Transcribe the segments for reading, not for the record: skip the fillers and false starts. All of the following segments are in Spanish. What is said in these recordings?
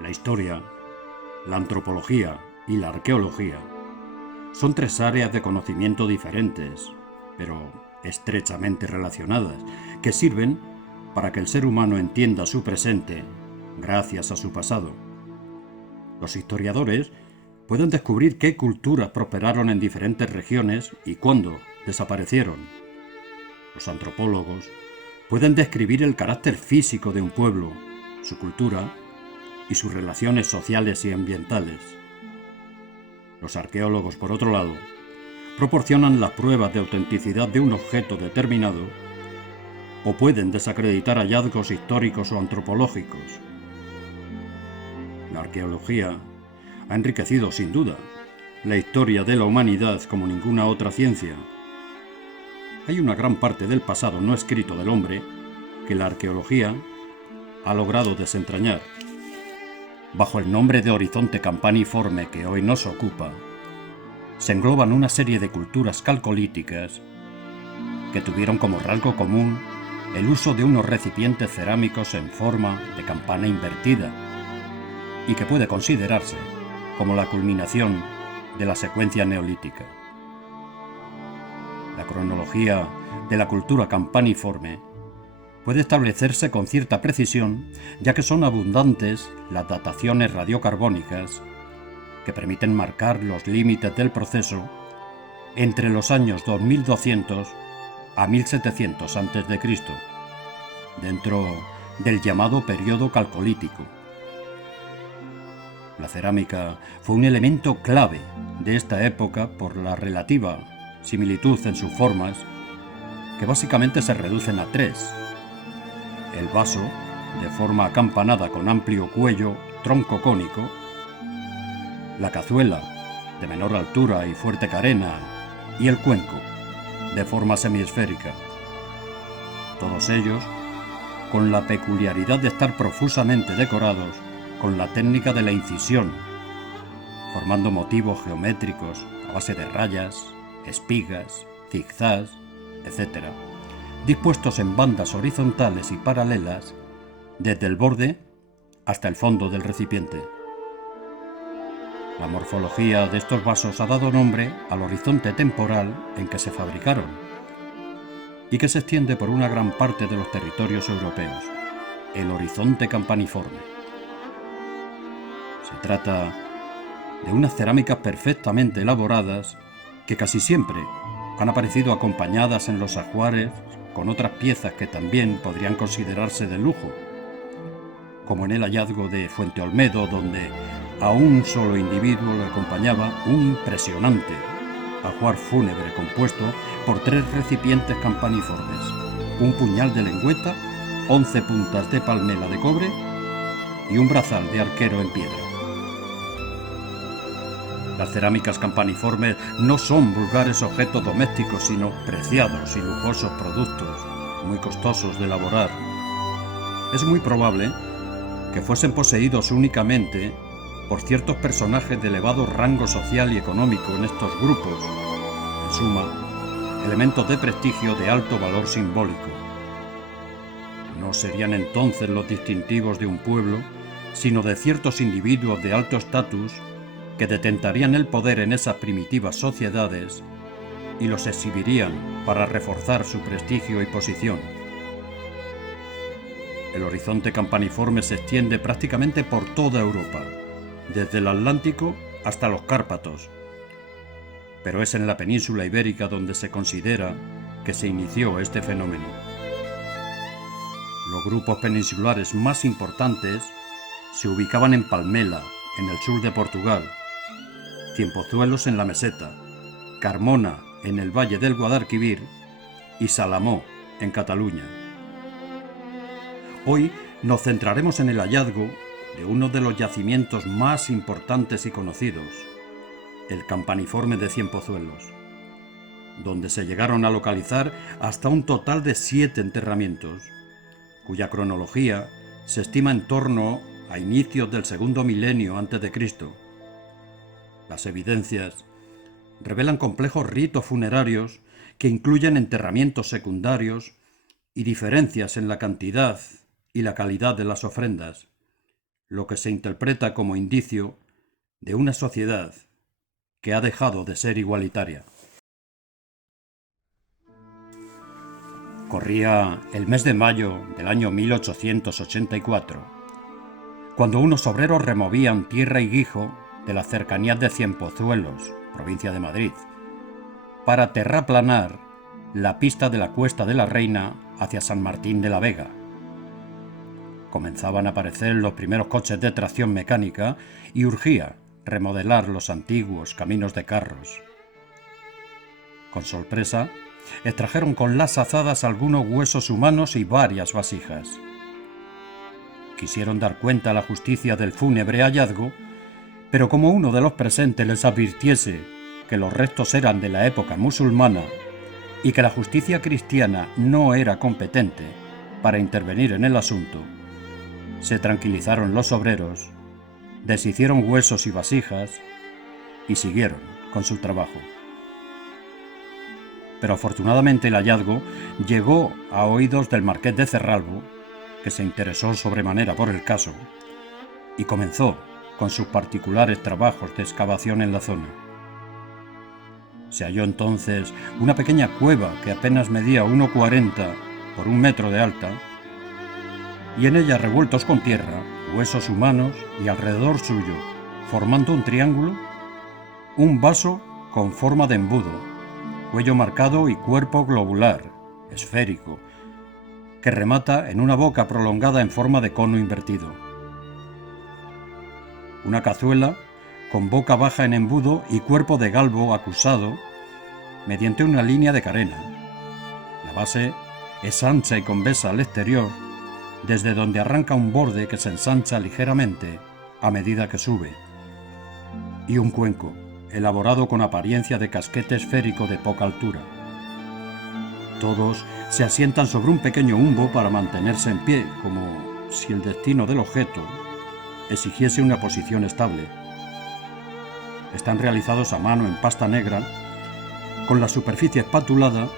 La historia, la antropología y la arqueología son tres áreas de conocimiento diferentes, pero estrechamente relacionadas, que sirven para que el ser humano entienda su presente gracias a su pasado. Los historiadores pueden descubrir qué culturas prosperaron en diferentes regiones y cuándo desaparecieron. Los antropólogos pueden describir el carácter físico de un pueblo, su cultura y sus relaciones sociales y ambientales. Los arqueólogos, por otro lado, proporcionan las pruebas de autenticidad de un objeto determinado o pueden desacreditar hallazgos históricos o antropológicos. La arqueología ha enriquecido, sin duda, la historia de la humanidad como ninguna otra ciencia. Hay una gran parte del pasado no escrito del hombre que la arqueología ha logrado desentrañar. Bajo el nombre de horizonte campaniforme que hoy nos ocupa, se engloban una serie de culturas calcolíticas que tuvieron como rasgo común el uso de unos recipientes cerámicos en forma de campana invertida y que puede considerarse como la culminación de la secuencia neolítica. La cronología de la cultura campaniforme puede establecerse con cierta precisión, ya que son abundantes las dataciones radiocarbónicas que permiten marcar los límites del proceso entre los años 2200 a 1700 a.C., dentro del llamado periodo calcolítico. La cerámica fue un elemento clave de esta época por la relativa similitud en sus formas, que básicamente se reducen a tres: el vaso, de forma acampanada con amplio cuello, tronco cónico; la cazuela, de menor altura y fuerte carena; y el cuenco, de forma semiesférica. Todos ellos con la peculiaridad de estar profusamente decorados con la técnica de la incisión, formando motivos geométricos a base de rayas, espigas, zigzags, etc., dispuestos en bandas horizontales y paralelas desde el borde hasta el fondo del recipiente. La morfología de estos vasos ha dado nombre al horizonte temporal en que se fabricaron y que se extiende por una gran parte de los territorios europeos, el horizonte campaniforme. Se trata de unas cerámicas perfectamente elaboradas que casi siempre han aparecido acompañadas en los ajuares con otras piezas que también podrían considerarse de lujo, como en el hallazgo de Fuente Olmedo, donde a un solo individuo le acompañaba un impresionante ajuar fúnebre compuesto por 3 recipientes campaniformes, un puñal de lengüeta, 11 puntas de palmela de cobre y un brazal de arquero en piedra. Las cerámicas campaniformes no son vulgares objetos domésticos, sino preciados y lujosos productos, muy costosos de elaborar. Es muy probable que fuesen poseídos únicamente por ciertos personajes de elevado rango social y económico en estos grupos, en suma, elementos de prestigio de alto valor simbólico. No serían entonces los distintivos de un pueblo, sino de ciertos individuos de alto estatus que detentarían el poder en esas primitivas sociedades y los exhibirían para reforzar su prestigio y posición. El horizonte campaniforme se extiende prácticamente por toda Europa, desde el Atlántico hasta los Cárpatos, pero es en la península ibérica donde se considera que se inició este fenómeno. Los grupos peninsulares más importantes se ubicaban en Palmela, en el sur de Portugal; Cienpozuelos en la meseta; Carmona en el valle del Guadalquivir y Salamó en Cataluña. Hoy nos centraremos en el hallazgo de uno de los yacimientos más importantes y conocidos, el campaniforme de Cienpozuelos, donde se llegaron a localizar hasta un total de 7 enterramientos, cuya cronología se estima en torno a inicios del segundo milenio a.C. Las evidencias revelan complejos ritos funerarios que incluyen enterramientos secundarios y diferencias en la cantidad y la calidad de las ofrendas, lo que se interpreta como indicio de una sociedad que ha dejado de ser igualitaria. Corría el mes de mayo del año 1884, cuando unos obreros removían tierra y guijo de las cercanías de Cienpozuelos, provincia de Madrid, para terraplanar la pista de la Cuesta de la Reina hacia San Martín de la Vega. Comenzaban a aparecer los primeros coches de tracción mecánica y urgía remodelar los antiguos caminos de carros. Con sorpresa, extrajeron con las azadas algunos huesos humanos y varias vasijas. Quisieron dar cuenta a la justicia del fúnebre hallazgo, pero como uno de los presentes les advirtiese que los restos eran de la época musulmana y que la justicia cristiana no era competente para intervenir en el asunto, se tranquilizaron los obreros, deshicieron huesos y vasijas y siguieron con su trabajo. Pero afortunadamente el hallazgo llegó a oídos del marqués de Cerralbo, que se interesó sobremanera por el caso y comenzó con sus particulares trabajos de excavación en la zona. Se halló entonces una pequeña cueva que apenas medía 1,40 por 1 metro de alta, y en ella, revueltos con tierra, huesos humanos y alrededor suyo, formando un triángulo, un vaso con forma de embudo, cuello marcado y cuerpo globular, esférico, que remata en una boca prolongada en forma de cono invertido. Una cazuela con boca baja en embudo y cuerpo de galvo acusado mediante una línea de carena. La base es ancha y convexa al exterior, desde donde arranca un borde que se ensancha ligeramente a medida que sube, y un cuenco elaborado con apariencia de casquete esférico de poca altura. Todos se asientan sobre un pequeño humbo para mantenerse en pie, como si el destino del objeto exigiese una posición estable. Están realizados a mano en pasta negra, con la superficie espatulada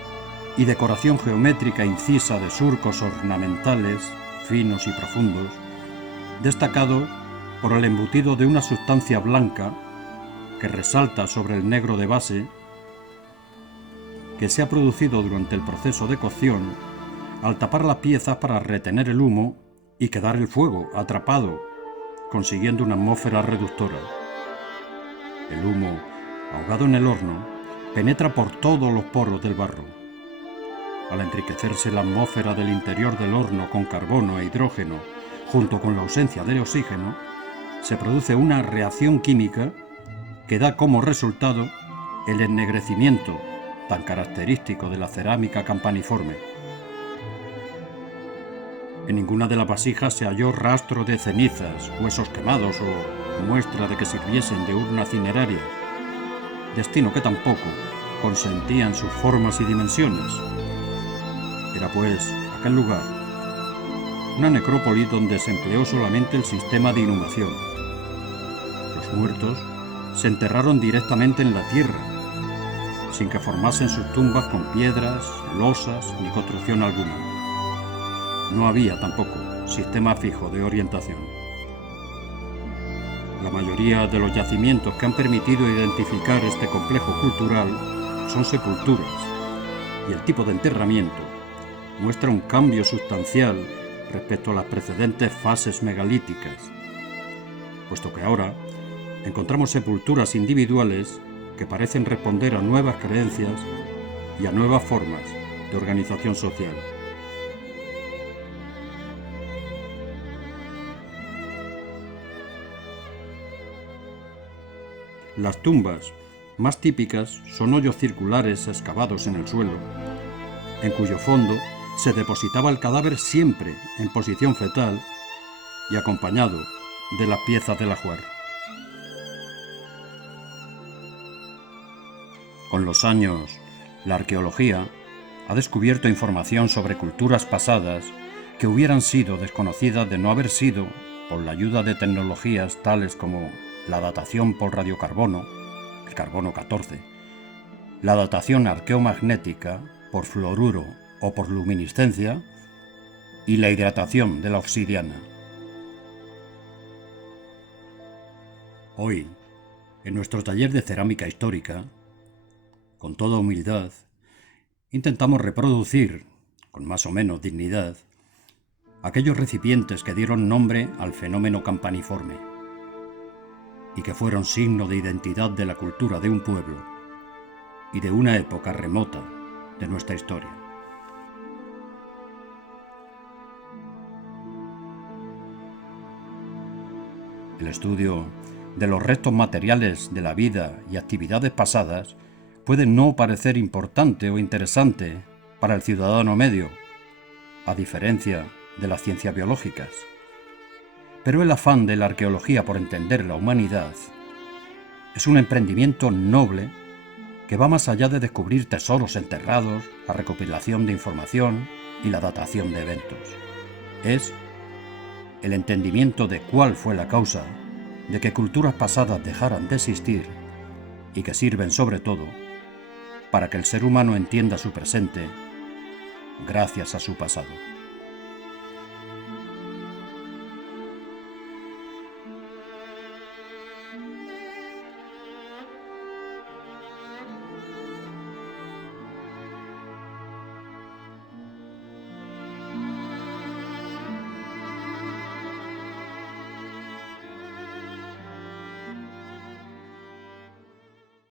y decoración geométrica incisa de surcos ornamentales finos y profundos, destacados por el embutido de una sustancia blanca que resalta sobre el negro de base, que se ha producido durante el proceso de cocción al tapar las piezas para retener el humo y quedar el fuego atrapado, consiguiendo una atmósfera reductora. El humo, ahogado en el horno, penetra por todos los poros del barro. Al enriquecerse la atmósfera del interior del horno con carbono e hidrógeno, junto con la ausencia de oxígeno, se produce una reacción química que da como resultado el ennegrecimiento tan característico de la cerámica campaniforme. En ninguna de las vasijas se halló rastro de cenizas, huesos quemados o muestra de que sirviesen de urna cineraria, destino que tampoco consentían sus formas y dimensiones. Era pues aquel lugar una necrópolis donde se empleó solamente el sistema de inhumación. Los muertos se enterraron directamente en la tierra, sin que formasen sus tumbas con piedras, losas ni construcción alguna. No había tampoco sistema fijo de orientación. La mayoría de los yacimientos que han permitido identificar este complejo cultural son sepulturas, y el tipo de enterramiento muestra un cambio sustancial respecto a las precedentes fases megalíticas, puesto que ahora encontramos sepulturas individuales que parecen responder a nuevas creencias y a nuevas formas de organización social. Las tumbas más típicas son hoyos circulares excavados en el suelo, en cuyo fondo se depositaba el cadáver siempre en posición fetal y acompañado de las piezas del ajuar. Con los años, la arqueología ha descubierto información sobre culturas pasadas que hubieran sido desconocidas de no haber sido por la ayuda de tecnologías tales como la datación por radiocarbono, el carbono 14, la datación arqueomagnética por fluoruro o por luminiscencia y la hidratación de la obsidiana. Hoy, en nuestro taller de cerámica histórica, con toda humildad, intentamos reproducir, con más o menos dignidad, aquellos recipientes que dieron nombre al fenómeno campaniforme y que fueron signo de identidad de la cultura de un pueblo y de una época remota de nuestra historia. El estudio de los restos materiales de la vida y actividades pasadas puede no parecer importante o interesante para el ciudadano medio, a diferencia de las ciencias biológicas. Pero el afán de la arqueología por entender la humanidad es un emprendimiento noble que va más allá de descubrir tesoros enterrados, la recopilación de información y la datación de eventos. Es el entendimiento de cuál fue la causa de que culturas pasadas dejaran de existir y que sirven sobre todo para que el ser humano entienda su presente gracias a su pasado.